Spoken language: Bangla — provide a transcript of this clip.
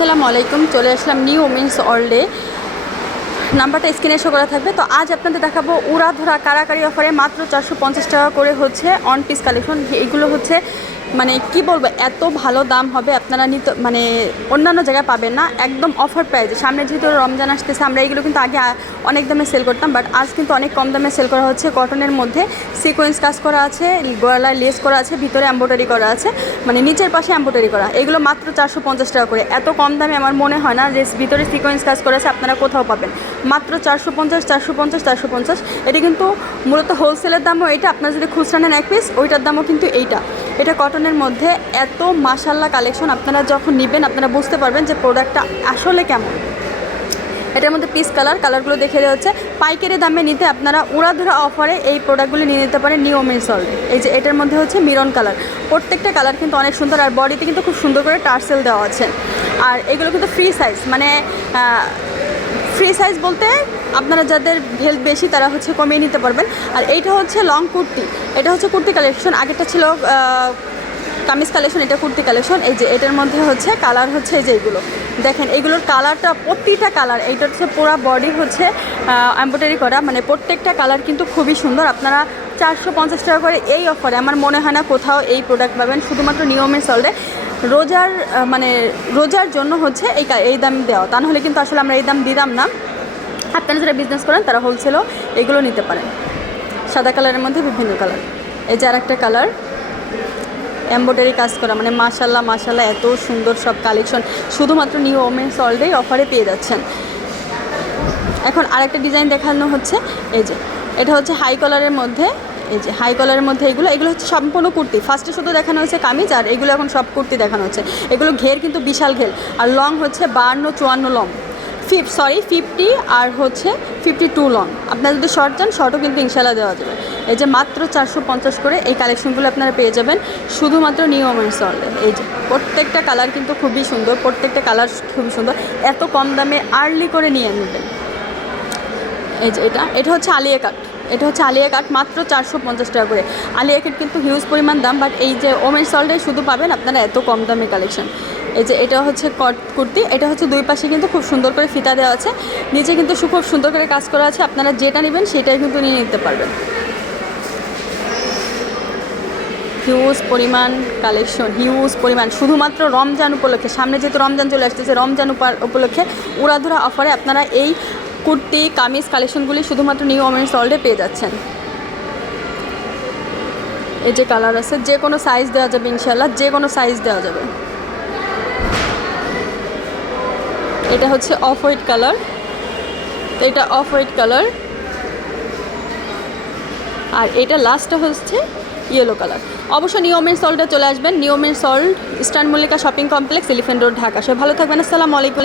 আসসালামু আলাইকুম, চলে আসলাম নিউ উমেন্স ওয়ার্ল্ডে নাম্বারটা স্ক্রিনে শো করা থাকবে। তো আজ আপনাদের দেখাবো উড়া ধরা কারাকারি অফারে মাত্র চারশো পঞ্চাশ টাকা করে হচ্ছে অন পিস কালেকশন এইগুলো হচ্ছে মানে কি বলব, এত ভালো দাম হবে, আপনারা নিত মানে অন্যান্য জায়গায় পাবেন না। একদম অফার প্রাইজে সামনে যেহেতু রমজান আসতেছে, আমরা এইগুলো কিন্তু আগে, অনেক দামে সেল করতাম বাট আজ কিন্তু অনেক কম দামে সেল করা হচ্ছে। কটনের মধ্যে সিকোয়েন্স কাজ করা আছে, গলায় লেস করা আছে, ভিতরে এম্ব্রয়ডারি করা আছে মানে নিচের পাশে এম্ব্রয়ডারি করা। এগুলো মাত্র চারশো পঞ্চাশ টাকা করে। এত কম দামে আমার মনে হয় না যে ভিতরে সিকোয়েন্স কাজ করা আছে, আপনারা কোথাও পাবেন। মাত্র চারশো পঞ্চাশ চারশো পঞ্চাশ চারশো পঞ্চাশ। এটা কিন্তু মূলত হোলসেলের দামও এটা আপনারা যদি খুচরা নেন এক পিস ওইটার দামও কিন্তু এইটা। এটা কটনের মধ্যে এত মাসাল্লা কালেকশন, আপনারা যখন নেবেন আপনারা বুঝতে পারবেন যে প্রোডাক্টটা আসলে কেমন। এটার মধ্যে পিস কালার কালারগুলো দেখে দেওয়া হচ্ছে। পাইকারি দামে নিতে আপনারা উড়াধুরা অফারে এই প্রোডাক্টগুলো নিয়ে নিতে পারেন নিউ ওমেন সল্টে এই যে এটার মধ্যে হচ্ছে মিরন কালার প্রত্যেকটা কালার কিন্তু অনেক সুন্দর আর বডিতে কিন্তু খুব সুন্দর করে টার্সেল দেওয়া আছে। আর এগুলো কিন্তু ফ্রি সাইজ মানে ফ্রি সাইজ বলতে আপনারা যাদের হেলথ বেশি, তারা হচ্ছে কমিয়ে নিতে পারবেন। আর এইটা হচ্ছে লং কুর্তি। এটা হচ্ছে কুর্তি কালেকশন আগেরটা ছিল কামিজ কালেকশন এটা কুর্তি কালেকশন এই যে, এটার মধ্যে হচ্ছে কালার হচ্ছে এই যে এইগুলো দেখেন এইগুলোর কালারটা প্রতিটা কালার এইটা হচ্ছে পুরো বডি হচ্ছে এম্ব্রয়ডারি করা। মানে প্রত্যেকটা কালার কিন্তু খুবই সুন্দর। আপনারা চারশো পঞ্চাশ টাকা করে এই অফারে আমার মনে হয় না কোথাও এই প্রোডাক্ট পাবেন। শুধুমাত্র নিয়মের সল্টে রোজার মানে রোজার জন্য হচ্ছে এই এই দাম দেওয়া। তা নাহলে কিন্তু আসলে আমরা এই দাম দিতাম না। আপনারা যারা বিজনেস করেন, তারা হোলসেলও এগুলো নিতে পারেন। সাদা কালারের মধ্যে বিভিন্ন কালার। এই যে আর একটা কালার এম্ব্রয়ডারি কাজ করা মানে মাশাল্লাহ মাশাল্লাহ এত সুন্দর সব কালেকশন শুধুমাত্র নিউ ওমেন্স অলরেডি অফারে পেয়ে যাচ্ছেন। এখন আরেকটা ডিজাইন দেখানো হচ্ছে, এই যে, এটা হচ্ছে হাই কলারের মধ্যে, এই যে হাই কলারের মধ্যে এগুলো এগুলো হচ্ছে সম্পূর্ণ কুর্তি। ফার্স্টে শুধু দেখানো হচ্ছে কামিজ, আর এগুলো এখন সব কুর্তি দেখানো হচ্ছে। এগুলো ঘের কিন্তু বিশাল ঘের, আর লং হচ্ছে বাহান্ন চুয়ান্ন লং ফিফ সরি ফিফটি আর হচ্ছে ফিফটি টু লং আপনারা যদি শর্ট চান শর্টও কিন্তু ইনশাল্লাহ দেওয়া যাবে। এই যে মাত্র চারশো পঞ্চাশ করে এই কালেকশনগুলো আপনারা পেয়ে যাবেন, শুধুমাত্র নিউ ওমেন্স অলে এই যে প্রত্যেকটা কালার কিন্তু খুবই সুন্দর, প্রত্যেকটা কালার খুবই সুন্দর। এত কম দামে আর্লি করে নিয়ে নেবেন। এই যে এটা এটা হচ্ছে আলিয়া কাট এটা হচ্ছে আলিয়া কাট মাত্র চারশো পঞ্চাশ টাকা করে। আলিয়া কাট কিন্তু হিউজ পরিমাণ দাম বাট এই যে ওমেন সল্টে শুধু পাবেন আপনারা এত কম দামে কালেকশন এই যে এটা হচ্ছে কট কুর্তি, এটা হচ্ছে দুই পাশে কিন্তু খুব সুন্দর করে ফিতা দেওয়া আছে। নিচে কিন্তু খুব সুন্দর করে কাজ করা আছে, আপনারা যেটা নেবেন সেটাই কিন্তু নিয়ে নিতে পারবেন। হিউজ পরিমাণ কালেকশন হিউজ পরিমাণ। শুধুমাত্র রমজান উপলক্ষে, সামনে যেহেতু রমজান চলে আসতেছে, রমজান উপা- উপলক্ষে উড়াধুরা অফারে আপনারা এই কুর্তি, কামিজ কালেকশনগুলি শুধুমাত্র নিউ ওমেন সল্টে পেয়ে যাচ্ছেন। এই যে কালার আছে, যে কোনো সাইজ দেওয়া যাবে ইনশাল্লাহ যে কোনো সাইজ দেওয়া যাবে। এটা হচ্ছে অফ হোয়াইট কালার। এটা অফ হোয়াইট কালার। আর এটা লাস্টটা হচ্ছে ইয়েলো কালার। অবশ্য নিয়মের সল্টটা চলে আসবেন। নিয়মের Salt Eastern Mallika Shopping Complex Elephant Road, Dhaka. সবাই ভালো থাকবেন। আসসালামু আলাইকুম।